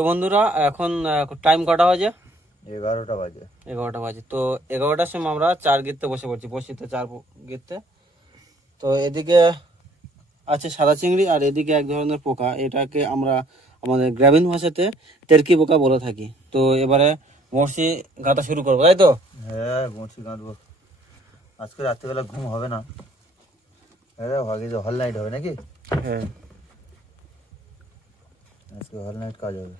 তো বন্ধুরা এখন টাইম কটা বাজে? 11টা বাজে। 11টা বাজে। তো 11টার সময় আমরা চার গিরতে বসে পড়ছি, বসিতে চার গিরতে। তো এদিকে আছে সাদা চিংড়ি আর এদিকে এক ধরনের পোকা, এটাকে আমরা আমাদের গ্রামীণ ভাষাতে তেরকি পোকা বলে থাকি। তো এবারে বড়শি গাঁথা শুরু করবো, তাই তো? হ্যাঁ, বড়শি গাঁথবো। আজকে রাত্রিবেলা ঘুম হবে না, ভাগে যে হল নাইট হবে নাকি? হ্যাঁ, আজকে হল নাইট কাজ হবে।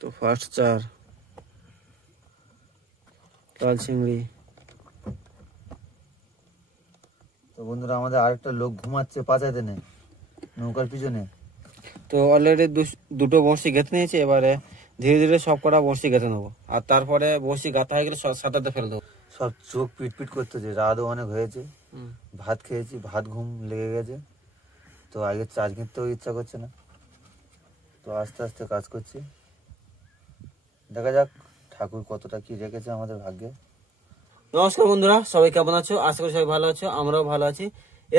তো ফার্স্ট চার লাল চিংড়ি। তো বন্ধুরা, আমাদের আরেকটা লোক ঘুমাচ্ছে পাচাইতে নেই, নৌকার পিছনে। তো অলরেডি দুটো বড়শি গেঁথে নিয়েছি, এবারে ধীরে ধীরে সব কটা বড়শি গেঁথে নেবো, আর তারপরে বড়শি গাঁথা হয়ে গেলে সাঁতারতে ফেলে দেবো। সব চোখ পিটপিট করতেছে, রাতও অনেক হয়েছে, ভাত খেয়েছি, ভাত ঘুম লেগে গেছে। তো আগে চার্জ কিনতেও ইচ্ছা করছে না, তো আস্তে আস্তে কাজ করছি। দেখা যাক ঠাকুর কতটা কি রেখেছে আমাদের ভাগ্যে। নমস্কার বন্ধুরা, সবাই কেমন আছো? আশা করি সবাই ভালো আছো, আমরাও ভালো আছি।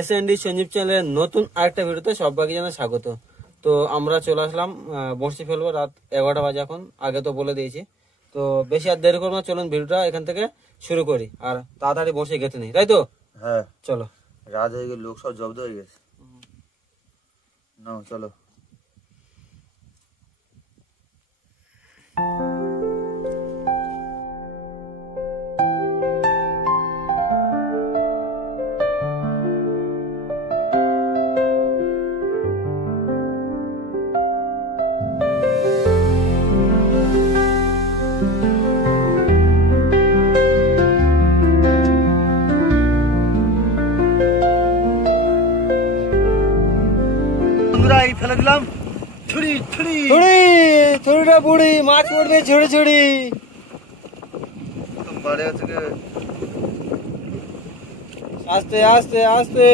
SND সঞ্জীব চ্যানেলের নতুন আরেকটা ভিডিওতে সবাইকে জানাই স্বাগত। তো আমরা চলে আসলাম বড়শি ফেলবো, রাত 11টা বাজে এখন, আগে তো বলে দিয়েছি। তো বেশি আর দেরি করবো না, চলুন ভিডিওটা এখান থেকে শুরু করি আর তাড়াতাড়ি বড়শি গেঁথে নিই, তাই তো? হ্যাঁ চলো। রাত হয়ে গেলে লোক সব জব্দ হয়ে গেছে। নাও চলো। ফেলে দিলাম ছুরি ছুরি ছুরি, ছুরিটা বুড়ি, মাছ পড়বে ঝুড়ি ঝুড়ি। বাড়ি থেকে আস্তে আস্তে আস্তে।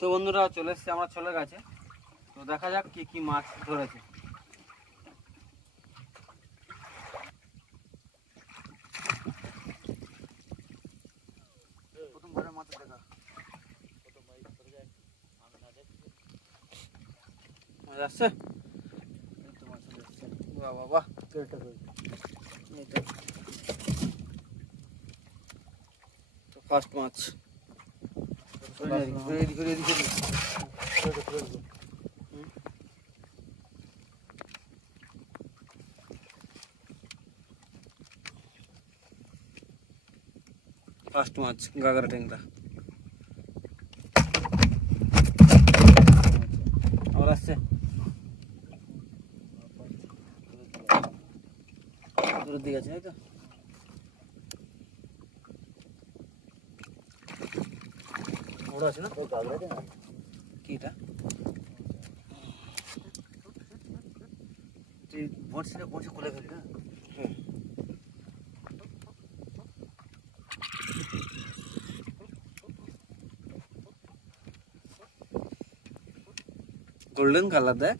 তো বন্ধুরা চলে এসেছি আমরা ছোলের কাছে, তো দেখা যাক কি কি মাছ ধরেছে। আসছে বাবা, ফার্স্ট মাছ। ফার্স্ট মাছ গাগরা ট্যাংরা। আবার আসছে, দূরের দিকে আছে, তাই তো? বড় আছে না কিটা? তুই বড়শিটা বড়শি খুলে ফেলি না। গোল্ডেন কালার দেখ।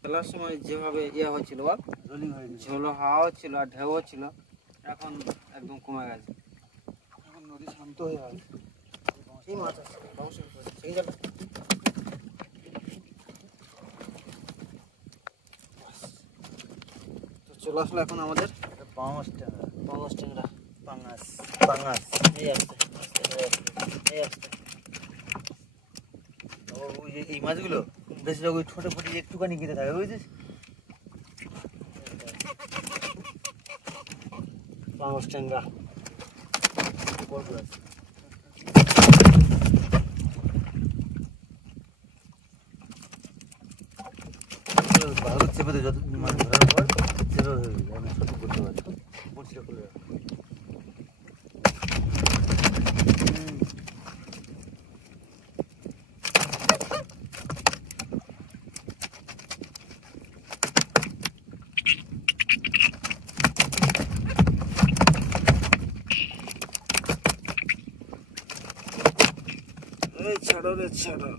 খেলার সময় যেভাবে ইয়ে হচ্ছিল বল, ঝোলো হাওয়া হচ্ছিল আর ঢেউ হচ্ছিল, এখন একদম কমে গেছে, এখন নদী শান্ত হয়ে আছে। এই মাছ আছে, চলে আসলো এখন আমাদের পাঙাশ ট্যাংরা। পাঙাশ ট্যাংরা, পাঙাশ পাঙাশ এই আসছে এই আসছে। এই মাছগুলো বেশিরভাগ ওই ছোট ফুটি একটুখানি গেঁথে থাকে বুঝছিস। পাঙস ট্যাংরা ভালো চেপে দে, যত মানে ধরার পর চেপে হয়ে যাবে, আমি ছোট করতে পারি বড়শিটা খুলে রাখ। ছাড়ো রে ছাড়ো।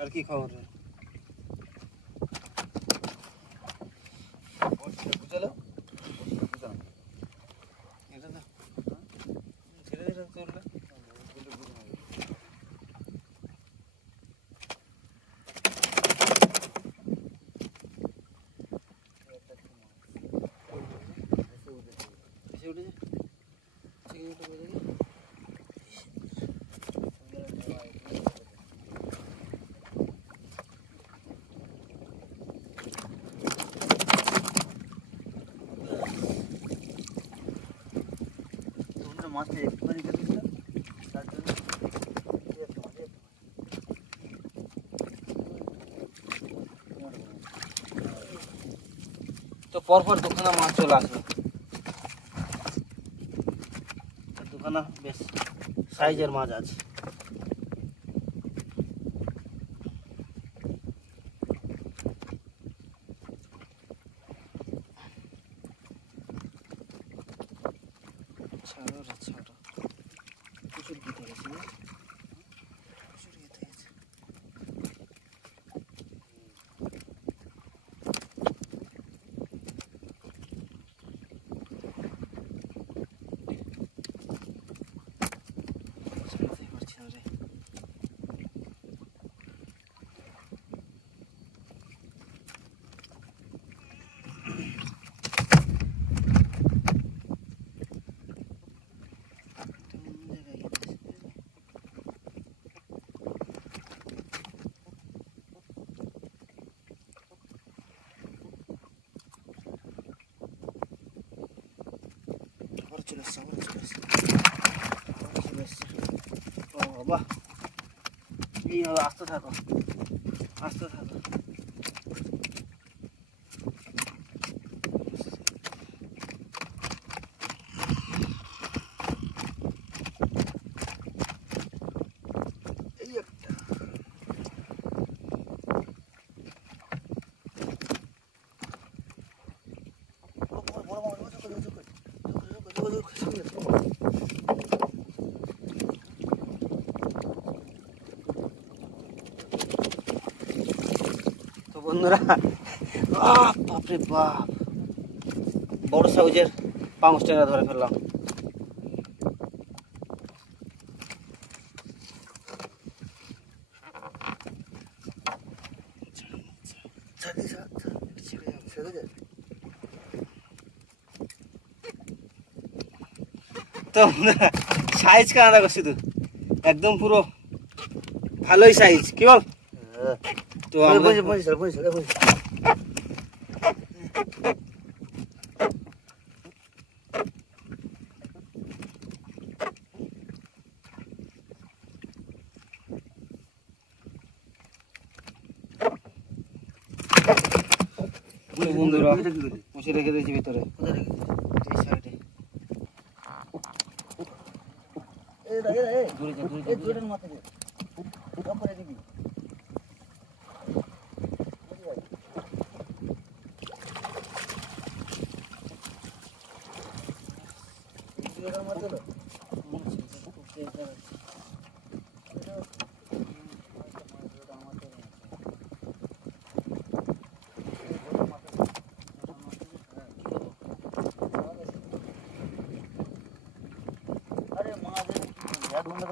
আর কি খবর রে? বুঝালো এটা না ধীরে ধীরে চলবে। এসে উঠেছে চিংড়িটা করে দেখি। মাছটা একটুখানি কেটে দিলাম তার জন্য তো পরপর দুখানা মাছ চলে আসলো। দুখানা বেশ সাইজের মাছ আছে। ছাড়ো রে ছাড়ো, প্রচুর গেঁথে গেছে না? প্রচুর গেঁথে গেছে। ছাড়তেই পারছি না রে। আবার চলে এসছে, আবার চলে এসছে, আবার চলে এসছে। ও বাবা, এইভাবে আসতে থাকো, আসতে থাকো। এই একটা বড় মাছ তো বন্ধুরা, বাপরে বাপ, বড় সাইজের পাঙস ট্যাংরা ধরে ফেললাম। তো সাইজ কেনা দেখো শুধু, একদম পুরো ভালোই সাইজ, কি বল? তো বন্ধুরা বসে রেখে দিয়েছি ভিতরে, এই সাইডে। দূরে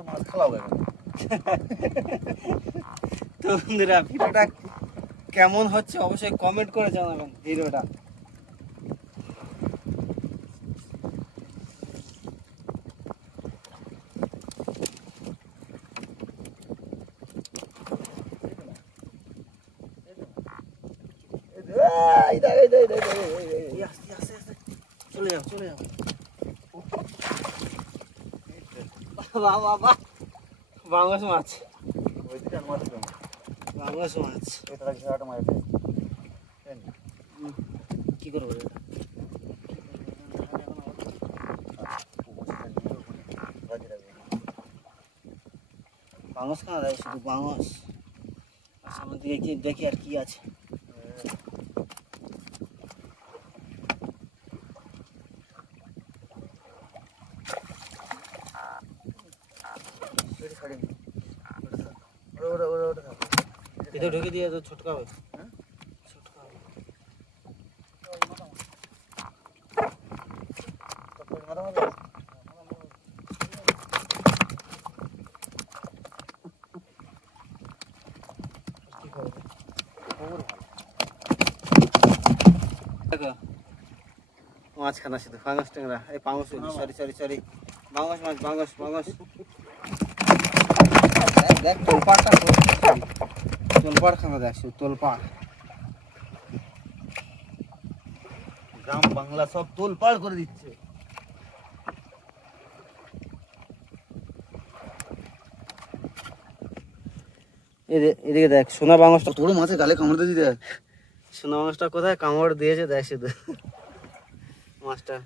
মাছ খাওয়া গেল। তো বন্ধুরা ভিডিওটা কেমন হচ্ছে অবশ্যই কমেন্ট করে জানাবেন ভিডিওটা। চলে যাও চলে যাও। বাহ বাহ বাহ, বাংলাদেশ মাছ, বাংলাদেশ মাছ। কি করবো এটা? বাংলাদেশ কেন দেয় শুধু বাংলাদেশ? আর সামনের দিকে কি দেখি আর কি আছে। इधर ढके दिया तो छोटका हो, छोटका हो। देखो माछ खाना शुरू, पांगस टेंगरा, ए पांगस, सॉरी सॉरी सॉरी, पांगस माछ, पांगस पांगस। देख तोलपाड़টা সরি, তোলপাড় খানা দেখছো, তোলপাড়। গ্রাম বাংলা সব তোলপাড় করে দিচ্ছে। এদিকে দেখ সোনা বাংলাটা, তোর মাছে গালে কামড় দিয়ে দেখ। সোনা মাছটা কোথায় কামড় দিয়েছে দেখ শুধু মাছটা।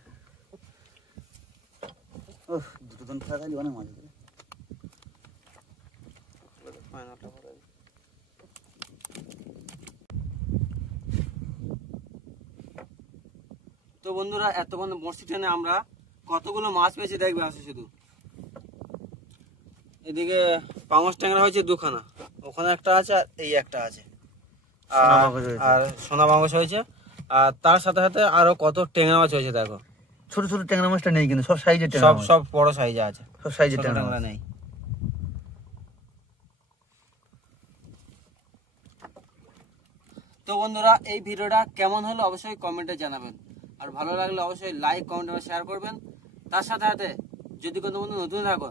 ওহ, দুটো দিন থাকা গেলে অনেক মাছ। তো বন্ধুরা এতক্ষণ বড়শি টেনে আমরা কতগুলো মাছ পেয়েছি দেখবে আসে শুধু। এদিকে পাঙাশ ট্যাংরা হয়েছে দুখানা, ওখানে একটা আছে আর এই একটা আছে, আর সোনা বাংলাদেশ হয়েছে। আর তার সাথে সাথে আরো কত ট্যাংরা মাছ হয়েছে দেখো। ছোট ছোট ট্যাংরা মাছটা নেই কিন্তু সব সাইজের সব ট্যাংরা মাছ। সব বড় সাইজে আছে, সব সাইজের ছোট ট্যাংরা ট্যাংরা মাছ নেই। তো বন্ধুরা এই ভিডিওটা কেমন হলো অবশ্যই কমেন্টে জানাবেন, আর ভালো লাগলে অবশ্যই লাইক কমেন্ট আর শেয়ার করবেন। তার সাথে সাথে যদি কোনো বন্ধু নতুন থাকো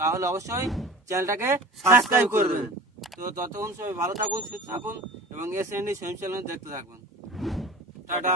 তাহলে অবশ্যই চ্যানেলটাকে সাবস্ক্রাইব করবেন। তো ততক্ষণ সবাই ভালো থাকুন, সুস্থ থাকুন এবং এসএনডি চ্যানেল দেখতে থাকবেন। টাটা।